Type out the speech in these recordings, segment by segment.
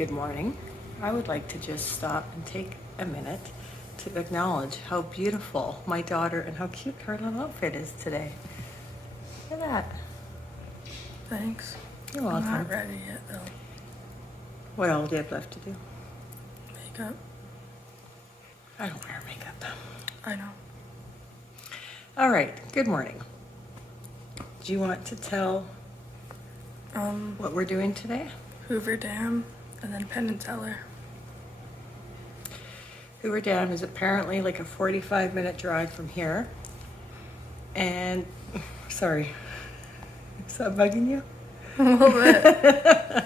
Good morning. I would like to just stop and take a minute to acknowledge how beautiful my daughter and how cute her little outfit is today. Look at that. Thanks. You're welcome. I'm not ready yet though. What all do you have left to do? Makeup. I don't wear makeup. I know. All right, good morning. Do you want to tell what we're doing today? Hoover Dam and then Penn and Teller. Hoover Dam is apparently like a 45-minute drive from here. And, sorry, is that bugging you? A little bit.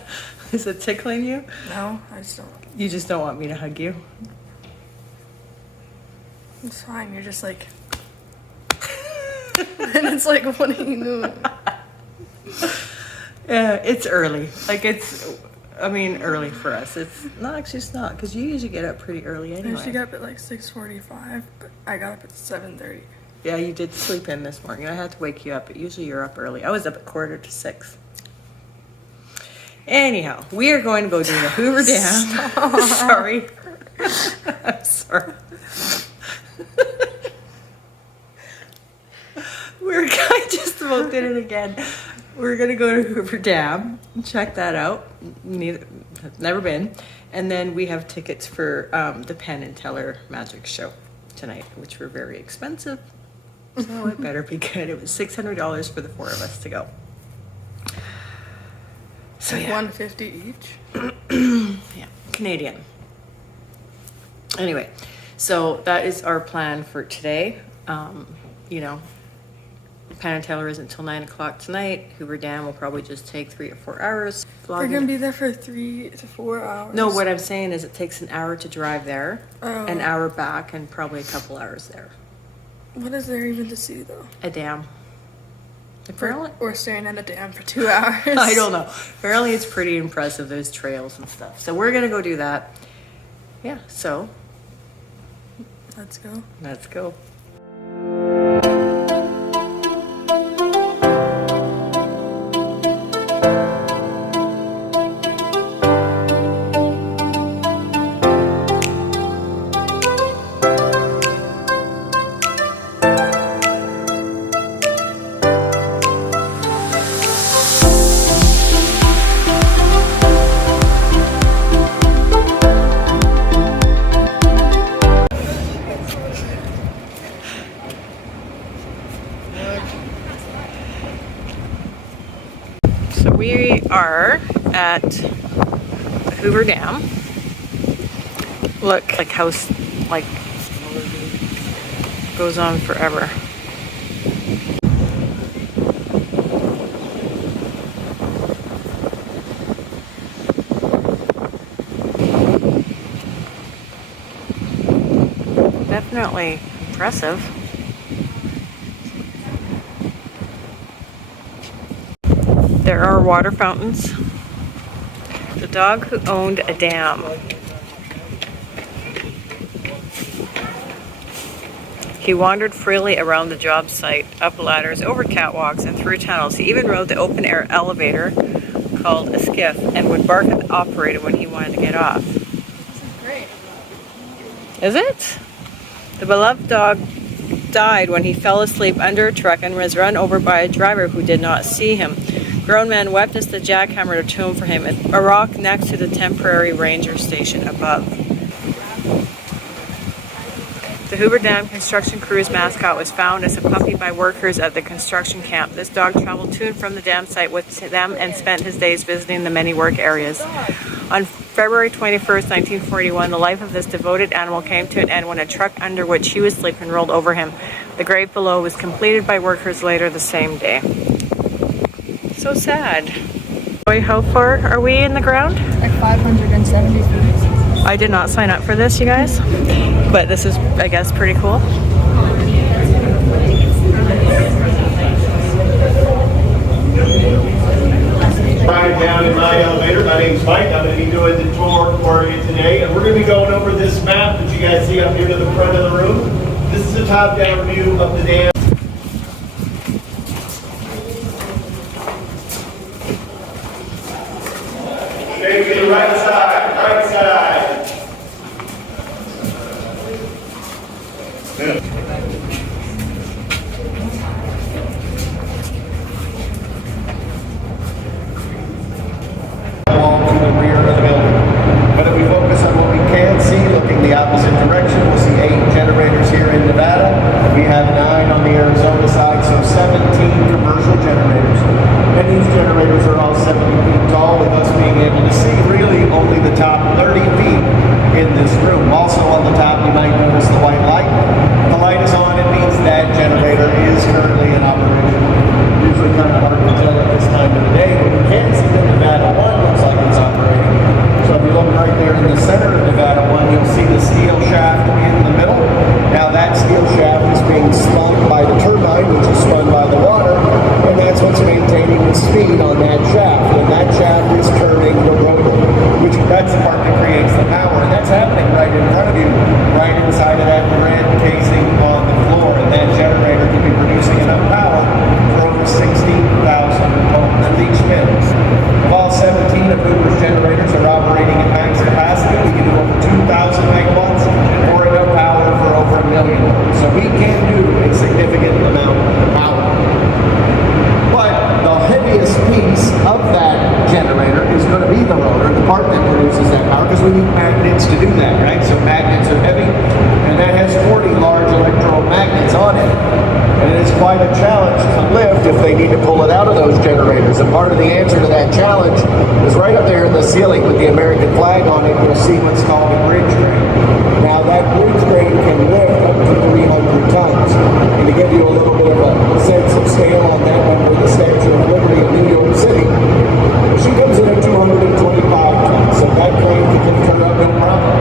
Is it tickling you? No, I just don't. You just don't want me to hug you? It's fine. You're just like. And it's like, what are you doing? Yeah, it's early. Like early for us. It's not actually, it's not, because you usually get up pretty early I anyway. usually got up at like 6:45, but I got up at 7:30. Yeah, you did sleep in this morning. I had to wake you up, but usually you're up early. I was up at 5:45. Anyhow, we are going to go do the Hoover Dam. Sorry. I'm sorry. We're just about did it again. We're gonna go to Hoover Dam and check that out. Never been. And then we have tickets for the Penn and Teller magic show tonight, which were very expensive. So it better be good. It was $600 for the four of us to go. So yeah. $150 each. Yeah, Canadian. Anyway, so that is our plan for today. Penn and Teller isn't until 9 o'clock tonight. Hoover Dam will probably just take 3 or 4 hours. We're gonna be there for 3 to 4 hours. No, what I'm saying is it takes an hour to drive there, Oh. an hour back, and probably a couple hours there. What is there even to see though? A dam. Apparently, We're staring at a dam for 2 hours. I don't know. Apparently, it's pretty impressive. There's trails and stuff. So we're gonna go do that. Yeah. So Let's go. let's go. So we are at the Hoover Dam. Look, like house, like goes on forever. Definitely impressive. There are water fountains. The dog who owned a dam. He wandered freely around the job site, up ladders, over catwalks, and through tunnels. He even rode the open-air elevator called a skiff and would bark at the operator when he wanted to get off. This is great. Is it? The beloved dog died when he fell asleep under a truck and was run over by a driver who did not see him. Grown man wept as the jackhammered a tomb for him at a rock next to the temporary ranger station above. The Hoover Dam construction crew's mascot was found as a puppy by workers at the construction camp. This dog traveled to and from the dam site with them and spent his days visiting the many work areas. On February 21st, 1941, the life of this devoted animal came to an end when a truck under which he was sleeping rolled over him. The grave below was completed by workers later the same day. So sad. Boy, how far are we in the ground? Like 570 feet. I did not sign up for this, you guys, but this is, I guess, pretty cool. Riding down in my elevator. My name's Mike. I'm going to be doing the tour for you today, and we're going to be going over this map that you guys see up here to the front of the room. This is a top-down view of the dam. Maybe to the right side. Wall to the rear of the building. But if we focus on what we can see, looking the opposite direction, we'll see 8 generators here in Nevada. We have 9 on the Arizona side, so 17 commercial generators. And these generators are all 70 feet tall, with us being able to see really only the top 30 feet in this room. Also on the top, you might notice the white light. The light is on, it means that generator is currently in operation. Usually kind of hard to tell at this time of the day, but we can see that Nevada 1 looks like it's operating. So if you look right there in the center of Nevada 1, you'll see the steel shaft in the middle. Now that steel shaft is being spun by the turbine, which is spun by the water, and that's what's maintaining the speed on that shaft. And that shaft is turning the rotor, which that's the part that creates the power. And that's happening right in front of you, right inside of that red casing on the floor. And that generator can be producing enough power for over 16,000 homes at each spin. If all 17 of Hoover's generators are operating at max capacity, we can do over 2,000 megawatts or enough power for over 1 million homes. So we can do a significant amount of power. But the heaviest piece of that generator is going to be the rotor, the part that produces that power, because we need magnets to do that, right? So magnets are heavy, and that has 40 large electromagnets on it. And it is quite a challenge to lift if they need to pull it out of those generators. And part of the answer to that challenge is right up there in the ceiling with the American flag on it. You'll see what's called a bridge crane. Now that bridge crane can lift up to 300 tons. And to give you a little bit of a sense of scale on that one, with the Statue of Liberty in New York City, she comes in at 225 tons. So that crane can lift her up no problem.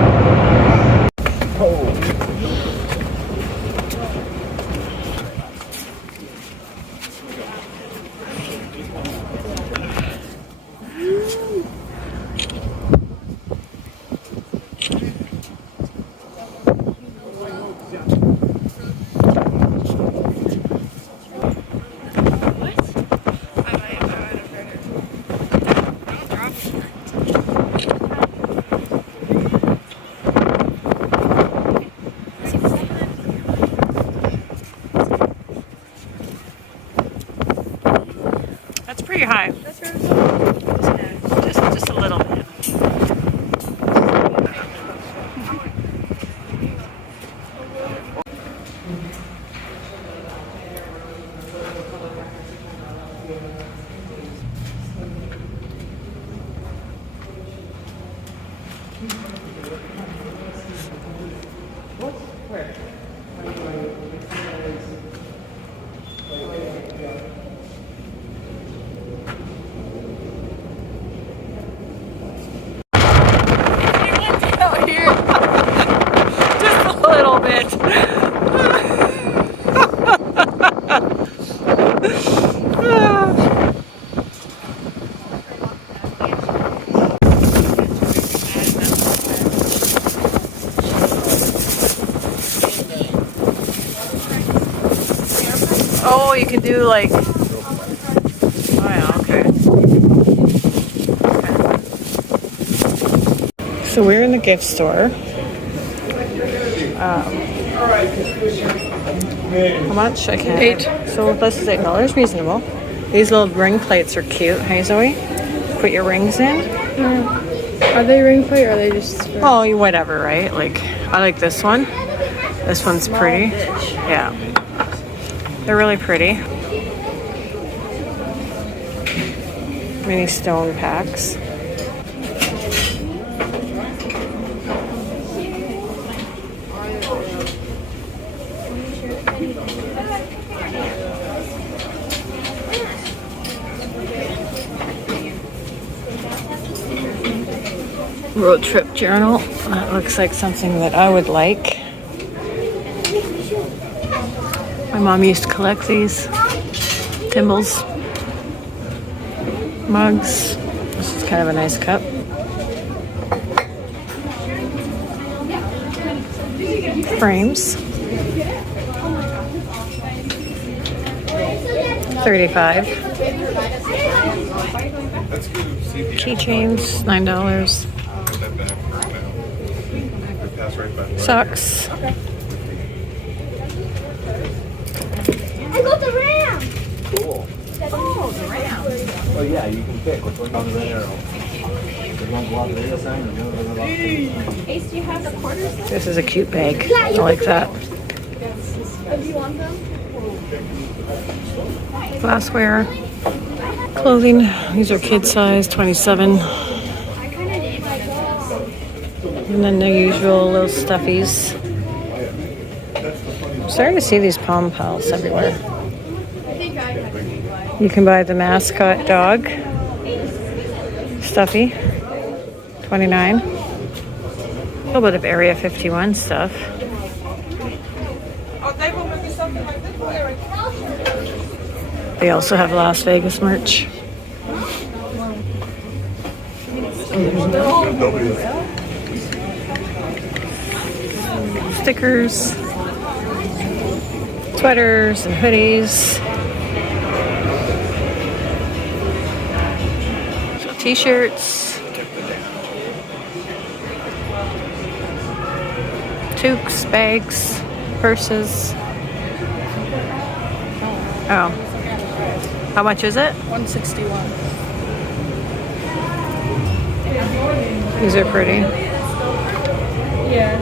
That's pretty high. That's where it's Just a little bit. Out here. Just a little bit. Oh, you can do like. Oh yeah, okay. So we're in the gift store. How much? I can't. 8. So this is $8. Reasonable. These little ring plates are cute. Hey Zoe, put your rings in. Are they ring plate or are they just? Oh, you whatever, right? Like I like this one. This one's pretty. Yeah, they're really pretty. Mini stone packs. Road trip journal. That looks like something that I would like. My mom used to collect these. Thimbles. Mugs. This is kind of a nice cup. Frames. $35. Keychains, $9. Socks. I got the ram. Cool. Oh, the ram. Oh yeah, you can pick which one's on the red arrow. Ace, do you have the quarters? This is a cute bag. I like that. Do you want them? Glassware, clothing. These are kid size, 27. And then the usual little stuffies. I'm starting to see these Palm Pals everywhere. You can buy the mascot dog stuffy, 29. A little bit of Area 51 stuff. They also have Las Vegas merch. Stickers, sweaters and hoodies. T-shirts, toques, bags, purses. Oh. How much is it? 161. These are pretty. Yeah.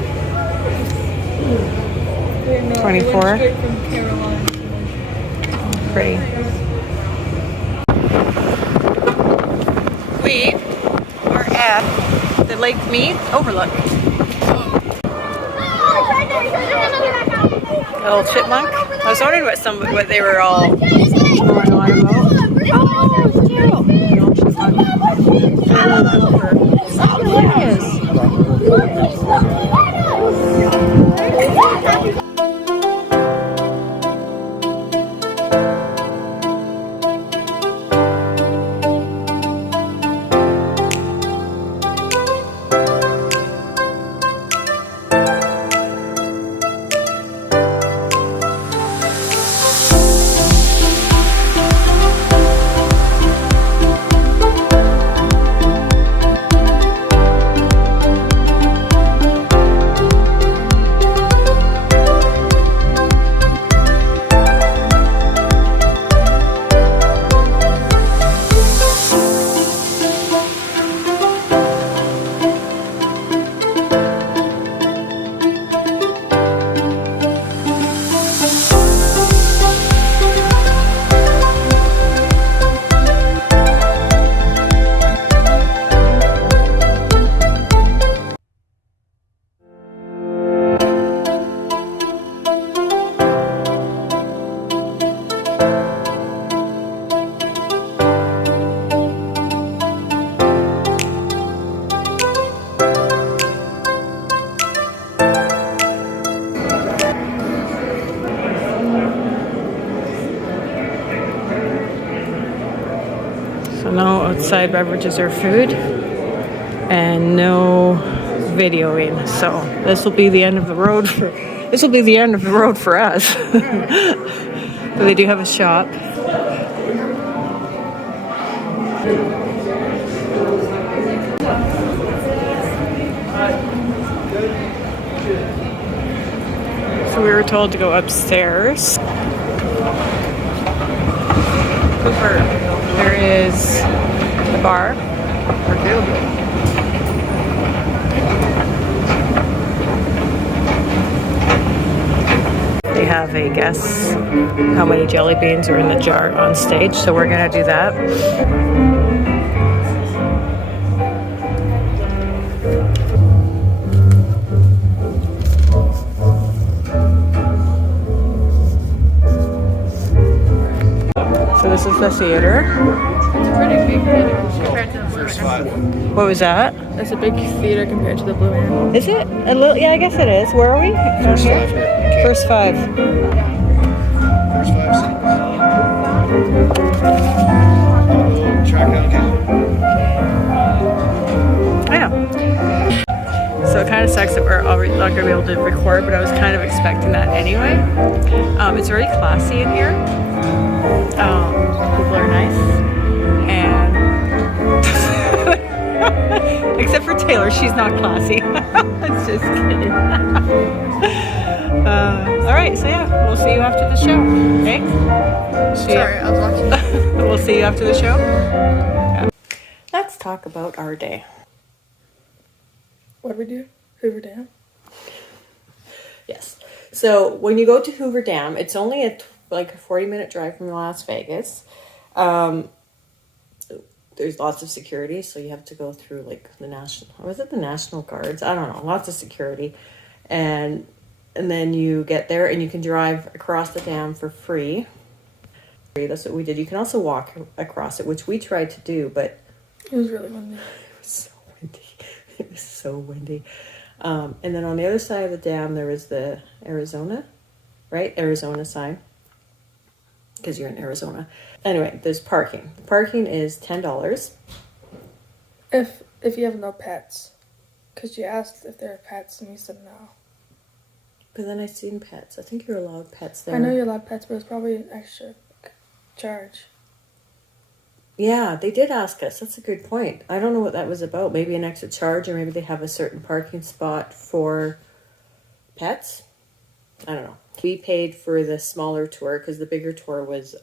24. Pretty. We are at the Lake Mead overlook. The old chipmunk. I was wondering what they were all going on about. Oh, it's cute. So no outside beverages or food, and no videoing. So this will be the end of the road for us. But they do have a shop. So we were told to go upstairs. Hoover. There is the bar. They have a guess how many jelly beans are in the jar on stage, so we're gonna do that. So this is the theater. It's a pretty big theater compared to the Blue Man. What was that? It's a big theater compared to the Blue Man. Is it? A little, yeah, I guess it is. Where are we? First five here. Okay. First five. First five seats. I'll track down again. Yeah. So it kind of sucks that we're not going to be able to record, but I was kind of expecting that anyway. It's very classy in here. People are nice. And except for Taylor. She's not classy. It's just kidding. All right, so yeah, we'll see you after the show. Okay? See ya. Sorry, I was watching. We'll see you after the show. Yeah. Let's talk about our day. What did we do? Hoover Dam? Yes. So when you go to Hoover Dam, it's only a 40-minute drive from Las Vegas. There's lots of security, so you have to go through like the National Guards? I don't know, lots of security. And then you get there and you can drive across the dam for free. That's what we did. You can also walk across it, which we tried to do, but It was really windy. it was so windy. It was so windy. And then on the other side of the dam, there was the Arizona sign, because you're in Arizona. Anyway, there's parking. Parking is $10. If you have no pets. Because you asked if there are pets and you said no. But then I seen pets. I think you're allowed pets there. I know you're allowed pets, but it's probably an extra charge. Yeah, they did ask us. That's a good point. I don't know what that was about. Maybe an extra charge, or maybe they have a certain parking spot for pets. I don't know. We paid for the smaller tour because the bigger tour was,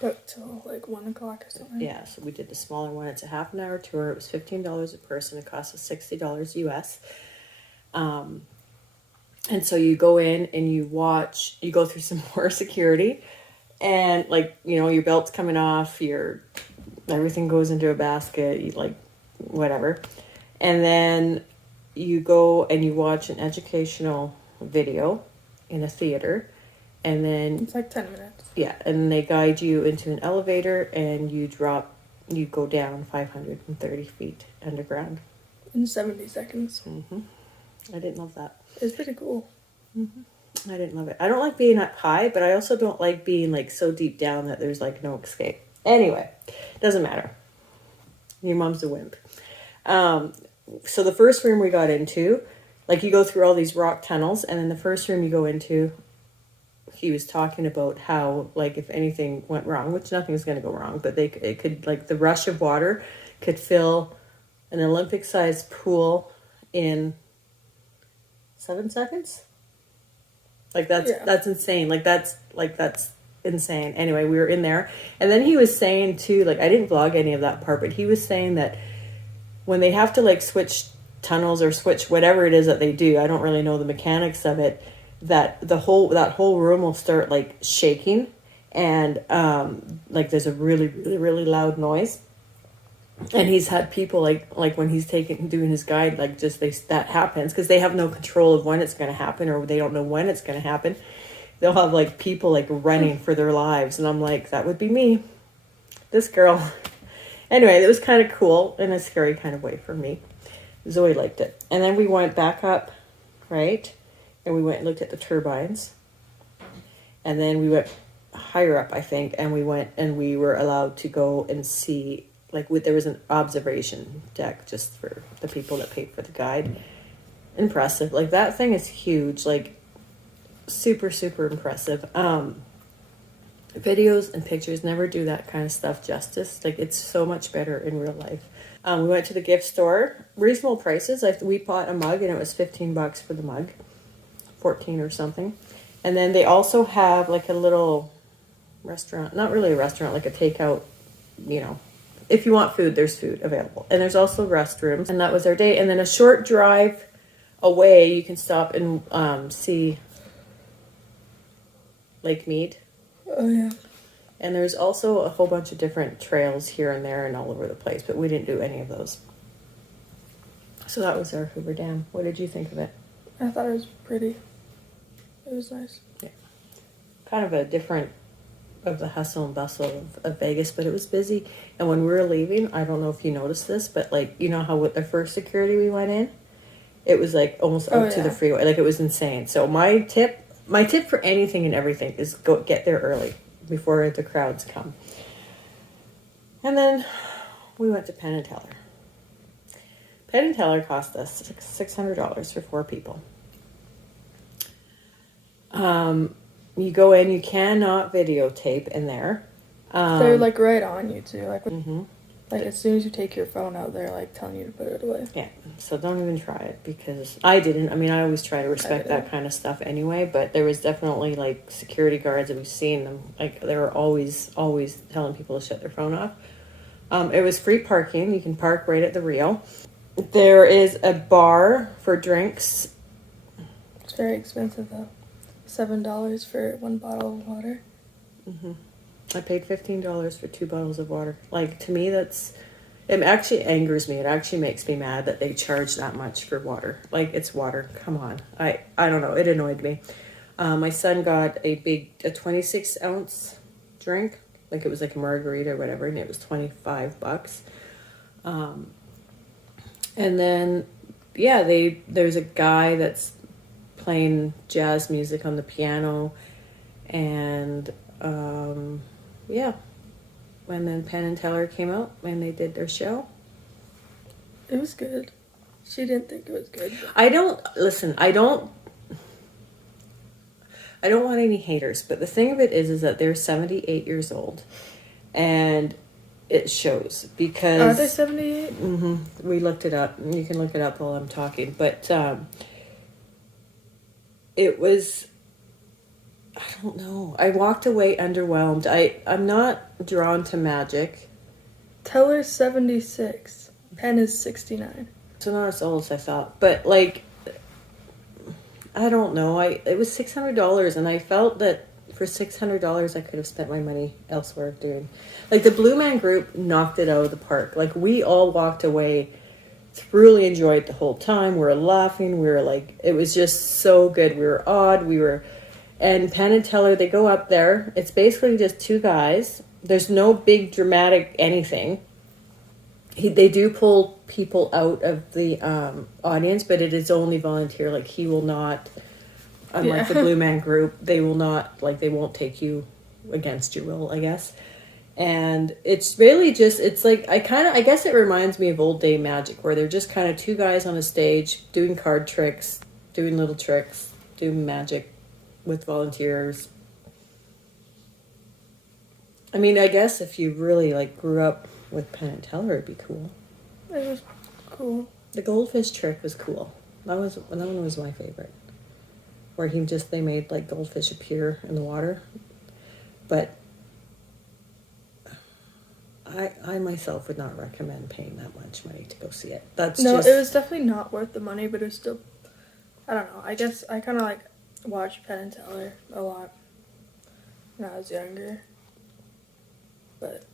But till like 1 o'clock or something. yeah, so we did the smaller one. It's a half an hour tour. It was $15 a person. It cost us $60 US. And so you go in and you go through some more security, and your belt's coming off, everything goes into a basket, whatever. And then you go and you watch an educational video in a theater, and then It's like 10 minutes. yeah, and they guide you into an elevator, and you go down 530 feet underground. In 70 seconds. I didn't love that. It's pretty cool. I didn't love it. I don't like being up high, but I also don't like being so deep down that there's no escape. Anyway, doesn't matter. Your mom's a wimp. So the first room we got into, you go through all these rock tunnels, and then the first room you go into, he was talking about how if anything went wrong, which nothing's going to go wrong, but it could the rush of water could fill an Olympic-sized pool in 7 seconds. That's insane. That's insane. Anyway, we were in there, and then he was saying too, I didn't vlog any of that part, but he was saying that when they have to switch tunnels or switch whatever it is that they do, I don't really know the mechanics of it, that that whole room will start shaking, and there's a really, really, really loud noise. And he's had people when he's doing his guide, that happens because they have no control of when it's going to happen, or they don't know when it's going to happen. They'll have people running for their lives, and I'm that would be me, this girl. Anyway, it was kind of cool in a scary kind of way for me. Zoe liked it. And then we went back up, right? And we went and looked at the turbines. And then we went higher up, I think, and we were allowed to go and see. There was an observation deck just for the people that paid for the guide. Impressive. That thing is huge. Super, super impressive. Videos and pictures never do that kind of stuff justice. It's so much better in real life. We went to the gift store. Reasonable prices. We bought a mug, and it was $15 for the mug. 14 or something. And then they also have a little restaurant. Not really a restaurant, a takeout, if you want food, there's food available. And there's also restrooms. And that was our day. And then a short drive away, you can stop and see Lake Mead. Oh, yeah. And there's also a whole bunch of different trails here and there and all over the place. But we didn't do any of those. So that was our Hoover Dam. What did you think of it? I thought it was pretty. It was nice. Yeah. Kind of a different of the hustle and bustle of Vegas, but it was busy. And when we were leaving, I don't know if you noticed this, but how with the first security we went in, it was almost out to the freeway. It was insane. So my tip for anything and everything is get there early before the crowds come. And then we went to Penn and Teller. Penn and Teller cost us $600 for 4 people. You go in, you cannot videotape in there. They're right on you too. Like as soon as you take your phone out, they're like telling you to put it away. Yeah, so don't even try it because I didn't. I mean, I always try to respect didn't. that kind of stuff anyway, but there was definitely like security guards that we've seen them. Like they were always telling people to shut their phone off. It was free parking. You can park right at the Rio. There is a bar for drinks. It's very expensive though. $7 for 1 bottle of water. I paid $15 for 2 bottles of water. Like to me, it actually angers me. It actually makes me mad that they charge that much for water. Like it's water. Come on. I don't know. It annoyed me. My son got a 26-ounce drink. Like it was like a margarita or whatever, and it was $25. And then, yeah, there's a guy that's playing jazz music on the piano, and yeah. And then Penn and Teller came out and they did their show. It was good. She didn't think it was good. But I don't want any haters, but the thing of it is that they're 78 years old, and it shows because are they 78? we looked it up. You can look it up while I'm talking, but it was. I don't know. I walked away underwhelmed. I'm not drawn to magic. Teller's 76. Penn is 69. So not as old as I thought, but like, I don't know. It was $600, and I felt that for $600 I could have spent my money elsewhere doing. Like the Blue Man Group knocked it out of the park. Like we all walked away, thoroughly enjoyed the whole time. We were laughing. We were like, it was just so good. We were awed. And Penn and Teller, they go up there. It's basically just 2 guys. There's no big dramatic anything. They do pull people out of the audience, but it is only volunteer. Like he will not, unlike the Blue Man Group, they will not, like they won't take you against your will, I guess. And it's really just, it's like, I guess it reminds me of old day magic, where they're just kind of 2 guys on a stage doing card tricks, doing little tricks, doing magic with volunteers. I mean, I guess if you really like grew up with Penn and Teller, it'd be cool. It was cool. The goldfish trick was cool. That one was my favorite. Where they made like goldfish appear in the water. But I myself would not recommend paying that much money to go see it. It was definitely not worth the money, but it was still, I don't know. I guess I kind of like watched Penn and Teller a lot when I was younger. But,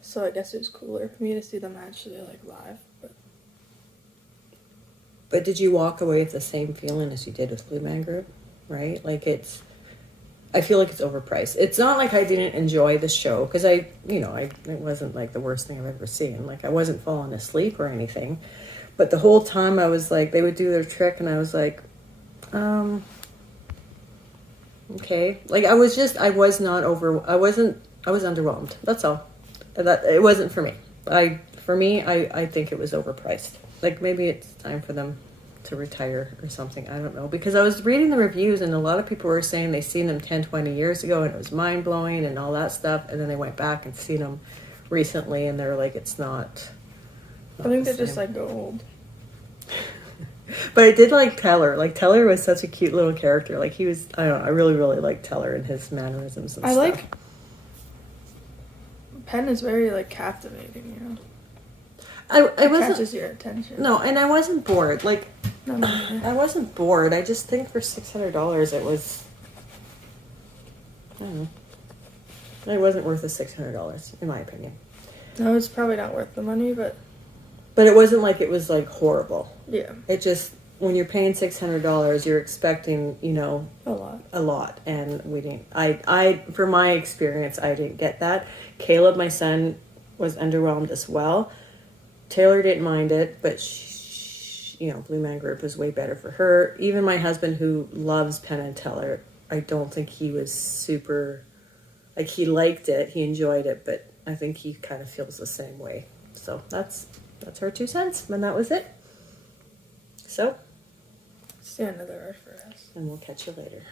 so I guess it was cooler for me to see them actually like live. But did you walk away with the same feeling as you did with Blue Man Group? Right? Like I feel like it's overpriced. It's not like I didn't enjoy the show, because it wasn't like the worst thing I've ever seen. Like I wasn't falling asleep or anything. But the whole time I was like, they would do their trick and I was like, okay. Like I was underwhelmed. That's all. It wasn't for me. I think it was overpriced. Like maybe it's time for them to retire or something. I don't know. Because I was reading the reviews and a lot of people were saying they seen them 10, 20 years ago and it was mind blowing and all that stuff. And then they went back and seen them recently and they're like, it's not I think the they're just same. like old. But I did like Teller. Like Teller was such a cute little character. Like he was, I don't know, I really, really liked Teller and his mannerisms and stuff. like Penn is very like captivating, you know. It catches your attention. No, and I wasn't bored. Like No, me neither. I wasn't bored. I just think for $600 it was, I don't know. It wasn't worth the $600 in my opinion. No, it's probably not worth the money, but But it wasn't like it was like horrible. yeah, It just, when you're paying $600, you're expecting, a lot. a lot, and we didn't. I for my experience, I didn't get that. Caleb, my son, was underwhelmed as well. Taylor didn't mind it, but Blue Man Group was way better for her. Even my husband, who loves Penn and Teller, I don't think he was super, like he liked it, he enjoyed it, but I think he kind of feels the same way. So that's her 2 cents, and that was it. So, It's the end of the road for us. and we'll catch you later.